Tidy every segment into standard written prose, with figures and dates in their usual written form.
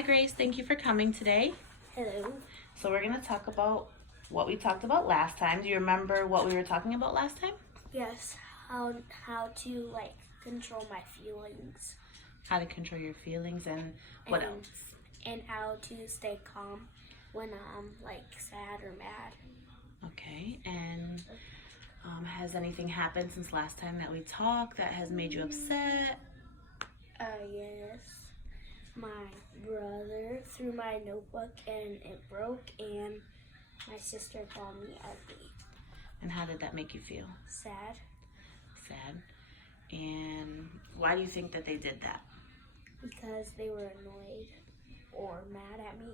Hi Grace, thank you for coming today. Hello. So we're going to talk about what we talked about last time. Do you remember what we were talking about last time? Yes. How to control my feelings How to control your feelings and what and else? and how to stay calm when I'm sad or mad. Okay, and has anything happened since last time that we talked that has made you upset? Yes. My brother threw my notebook and it broke, and my sister called me ugly. And how did that make you feel? Sad. Sad. And why do you think that they did that? Because they were annoyed or mad at me.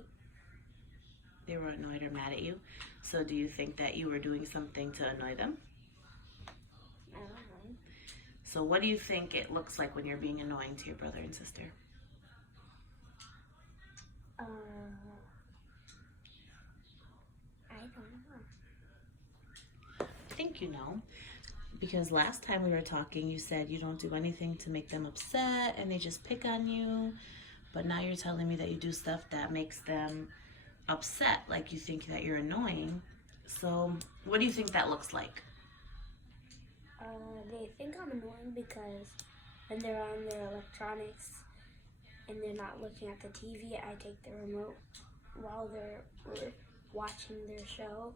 They were annoyed or mad at you. So do you think that you were doing something to annoy them? I don't know. So what do you think it looks like when you're being annoying to your brother and sister? I don't know. I think you know. Because last time we were talking, you said you don't do anything to make them upset and they just pick on you. But now you're telling me that you do stuff that makes them upset, like you think that you're annoying. So what do you think that looks like? They think I'm annoying because when they're on their electronics and they're not looking at the TV, I take the remote while they're watching their show.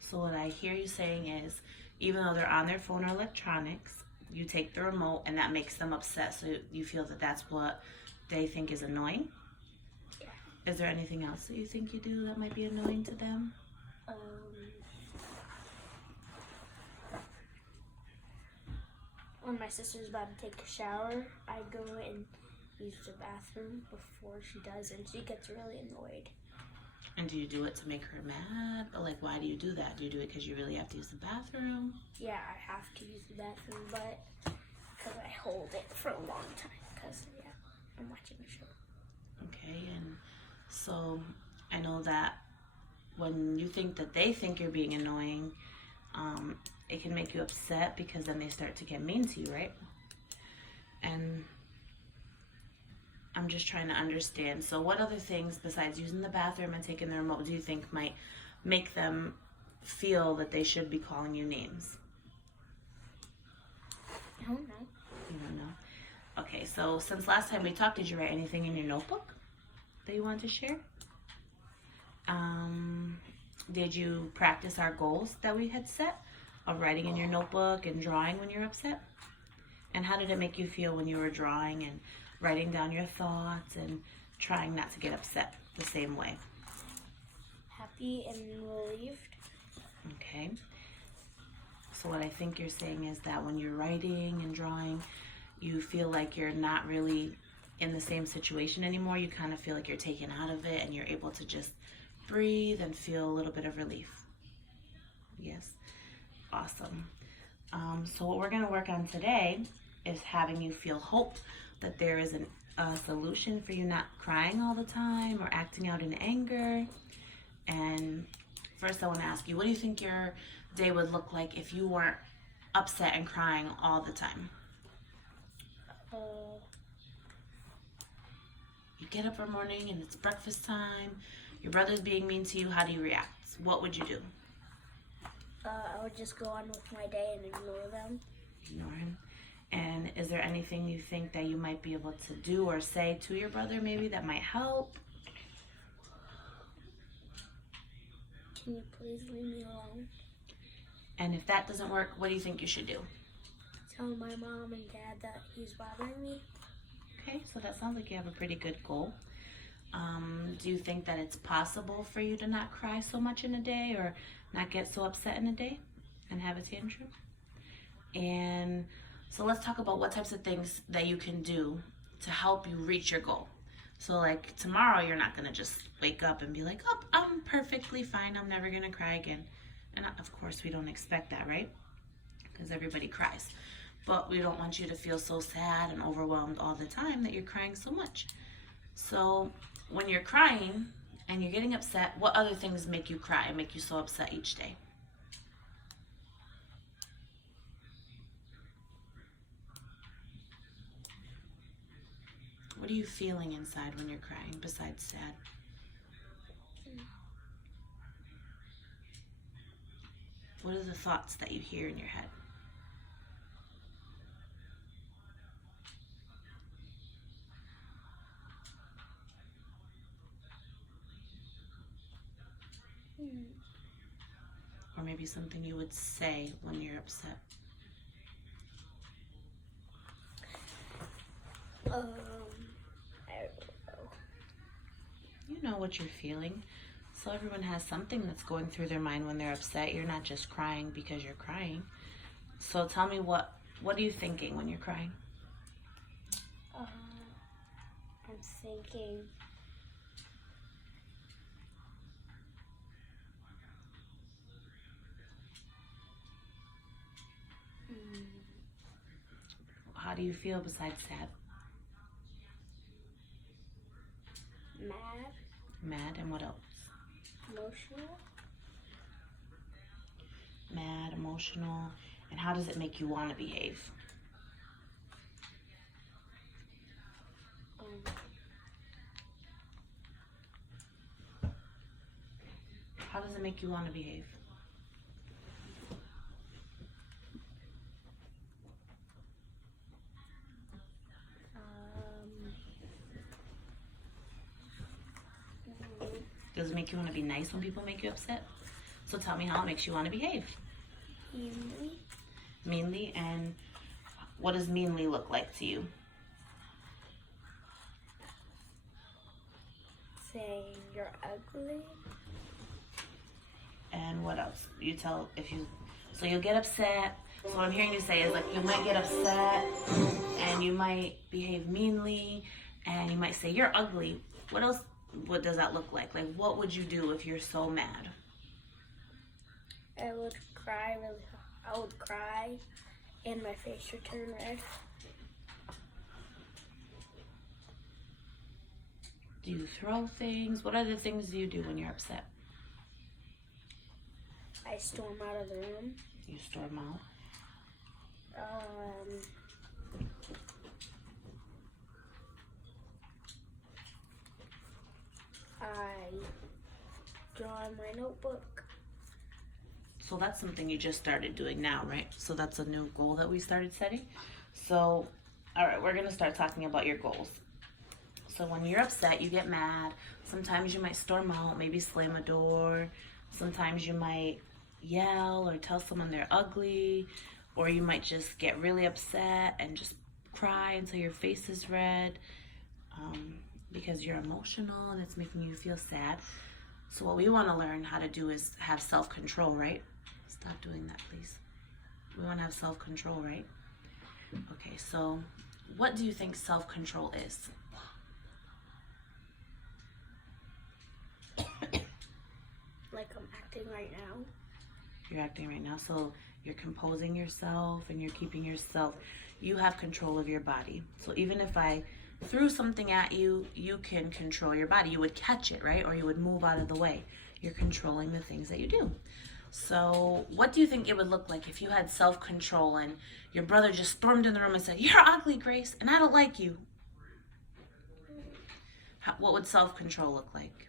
So what I hear you saying is, even though they're on their phone or electronics, you take the remote and that makes them upset. So you feel that that's what they think is annoying? Yeah. Is there anything else that you think you do that might be annoying to them? When my sister's about to take a shower, I go and use the bathroom before she does, and she gets really annoyed. And do you do it to make her mad? Or why do you do that? Do you do it because you really have to use the bathroom? Yeah, I have to use the bathroom, but because I hold it for a long time, because, I'm watching a show. Okay, and so I know that when you think that they think you're being annoying, it can make you upset because then they start to get mean to you, right? And I'm just trying to understand. So what other things besides using the bathroom and taking the remote do you think might make them feel that they should be calling you names? I don't know. You don't know? Okay, so since last time we talked, did you write anything in your notebook that you want to share? Did you practice our goals that we had set of writing in your notebook and drawing when you're upset? And how did it make you feel when you were drawing and writing down your thoughts and trying not to get upset the same way? Happy and relieved. Okay. So what I think you're saying is that when you're writing and drawing, you feel like you're not really in the same situation anymore. You kind of feel like you're taken out of it and you're able to just breathe and feel a little bit of relief. Yes. Awesome. So what we're going to work on today is having you feel hope that there is a solution for you not crying all the time or acting out in anger. And first I want to ask you, what do you think your day would look like if you weren't upset and crying all the time? You get up every morning and it's breakfast time. Your brother's being mean to you. How do you react? What would you do? I would just go on with my day and ignore them. Ignore him. And is there anything you think that you might be able to do or say to your brother maybe that might help? Can you please leave me alone? And if that doesn't work, what do you think you should do? Tell my mom and dad that he's bothering me. Okay, so that sounds like you have a pretty good goal. Do you think that it's possible for you to not cry so much in a day or not get so upset in a day and have a tantrum? And so let's talk about what types of things that you can do to help you reach your goal. So tomorrow you're not going to just wake up and be like, oh, I'm perfectly fine. I'm never going to cry again. And of course we don't expect that, right? Because everybody cries. But we don't want you to feel so sad and overwhelmed all the time that you're crying so much. So when you're crying and you're getting upset, what other things make you cry and make you so upset each day? What do are you feeling inside when you're crying besides sad? What are the thoughts that you hear in your head? Or maybe something you would say when you're upset. I don't know. You know what you're feeling. So everyone has something that's going through their mind when they're upset. You're not just crying because you're crying. So tell me, what are you thinking when you're crying? I'm thinking How do you feel besides sad? mad, Mad, and what else? emotional, Mad, emotional, and how does it make you want to behave? How does it make you want to behave? Does it make you want to be nice when people make you upset? So tell me how it makes you want to behave. meanly, Meanly, and what does meanly look like to you? saying you're ugly, And what else? So you'll get upset. So what I'm hearing you say is like you might get upset and you might behave meanly and you might say you're ugly. What else? What does that look like? Like what would you do if you're so mad? I would cry really hard. I would cry and my face would turn red. Do you throw things? What other things do you do when you're upset? I storm out of the room. You storm out. I draw in my notebook. So that's something you just started doing now, right? So that's a new goal that we started setting. So, all right, we're going to start talking about your goals. So when you're upset, you get mad. Sometimes you might storm out, maybe slam a door. Sometimes you might yell or tell someone they're ugly. Or you might just get really upset and just cry until your face is red because you're emotional and it's making you feel sad. So what we want to learn how to do is have self-control, right? Stop doing that, please. We want to have self-control, right? Okay, so what do you think self-control is? Like I'm acting right now. You're acting right now, so you're composing yourself and you're keeping yourself. You have control of your body. So even if I threw something at you, you can control your body. You would catch it, right? Or you would move out of the way. You're controlling the things that you do. So what do you think it would look like if you had self-control and your brother just stormed in the room and said, "You're ugly, Grace, and I don't like you"? What would self-control look like?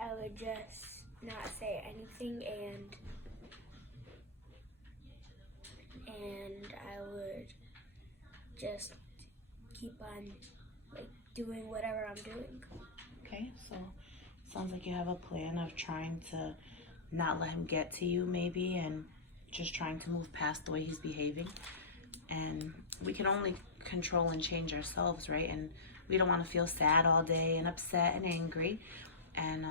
I would just not say anything and I would just keep on like doing whatever I'm doing. Okay, so sounds like you have a plan of trying to not let him get to you maybe and just trying to move past the way he's behaving. And we can only control and change ourselves, right? And we don't want to feel sad all day and upset and angry. And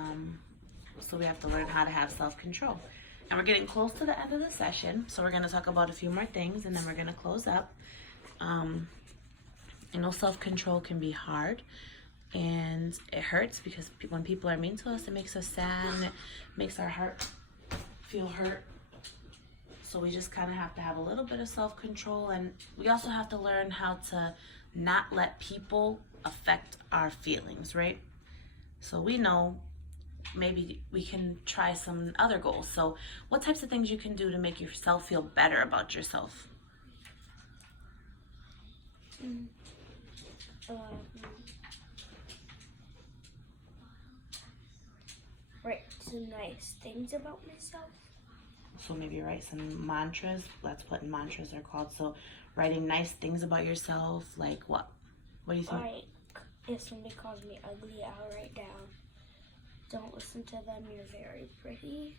so we have to learn how to have self-control. And we're getting close to the end of the session, so we're going to talk about a few more things and then we're going to close up. You know, self-control can be hard and it hurts because when people are mean to us, it makes us sad and it makes our heart feel hurt. So we just kind of have to have a little bit of self-control, and we also have to learn how to not let people affect our feelings, right? So we know maybe we can try some other goals. So what types of things you can do to make yourself feel better about yourself? Write some nice things about myself. So maybe write some mantras. That's what mantras are called. So writing nice things about yourself, like what? What do you think? Like, if somebody calls me ugly, I'll write down, don't listen to them, you're very pretty.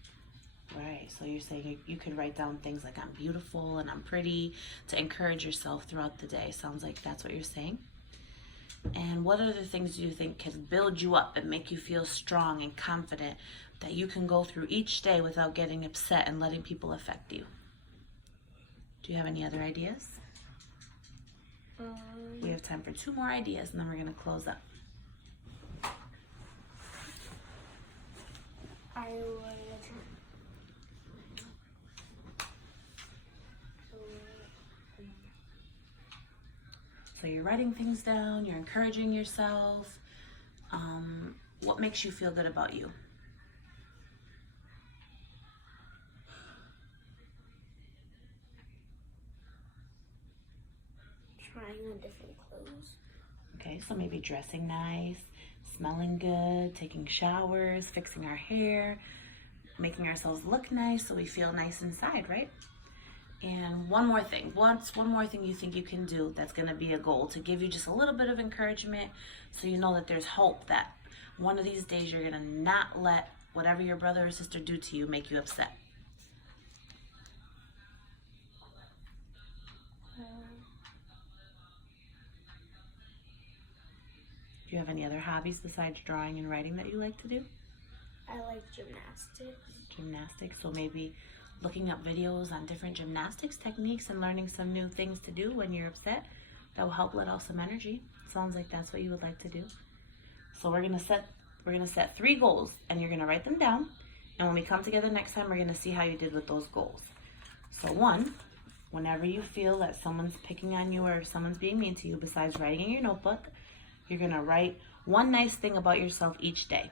Right, so you're saying you could write down things like I'm beautiful and I'm pretty to encourage yourself throughout the day. Sounds like that's what you're saying. And what other things do you think can build you up and make you feel strong and confident that you can go through each day without getting upset and letting people affect you? Do you have any other ideas? We have time for 2 more ideas and then we're going to close up. I would So you're writing things down, you're encouraging yourself. What makes you feel good about you? trying on different clothes. Okay, so maybe dressing nice, smelling good, taking showers, fixing our hair, making ourselves look nice so we feel nice inside, right? And one more thing. What's one more thing you think you can do that's going to be a goal to give you just a little bit of encouragement so you know that there's hope that one of these days you're going to not let whatever your brother or sister do to you make you upset? Do you have any other hobbies besides drawing and writing that you like to do? I like gymnastics. Gymnastics, so maybe looking up videos on different gymnastics techniques and learning some new things to do when you're upset. That will help let out some energy. Sounds like that's what you would like to do. So we're gonna set 3 goals and you're gonna write them down. And when we come together next time, we're gonna see how you did with those goals. So 1, whenever you feel that someone's picking on you or someone's being mean to you, besides writing in your notebook, you're gonna write 1 nice thing about yourself each day.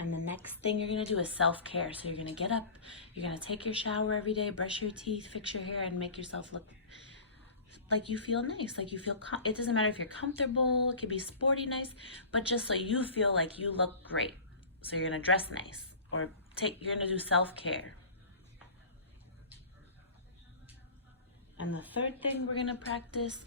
And the next thing you're gonna do is self-care. So you're gonna get up, you're gonna take your shower every day, brush your teeth, fix your hair, and make yourself look like you feel nice, like you feel, it doesn't matter if you're comfortable, it could be sporty nice, but just so you feel like you look great. So you're gonna dress nice, or you're gonna do self-care. And the third thing we're gonna practice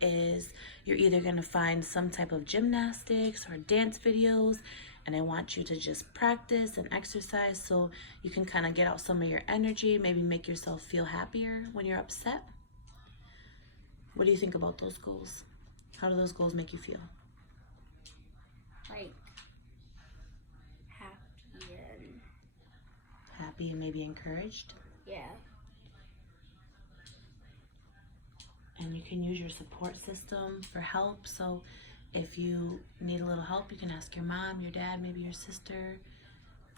is you're either gonna find some type of gymnastics or dance videos, and I want you to just practice and exercise so you can kind of get out some of your energy, maybe make yourself feel happier when you're upset. What do you think about those goals? How do those goals make you feel? Like, happy and... Happy and maybe encouraged? Yeah. And you can use your support system for help. So if you need a little help, you can ask your mom, your dad, maybe your sister.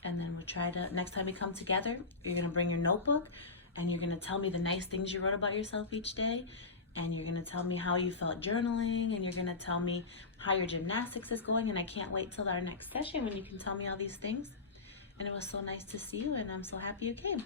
And then we'll try to, next time we come together, you're gonna bring your notebook and you're gonna tell me the nice things you wrote about yourself each day. And you're gonna tell me how you felt journaling, and you're gonna tell me how your gymnastics is going. And I can't wait till our next session when you can tell me all these things. And it was so nice to see you, and I'm so happy you came.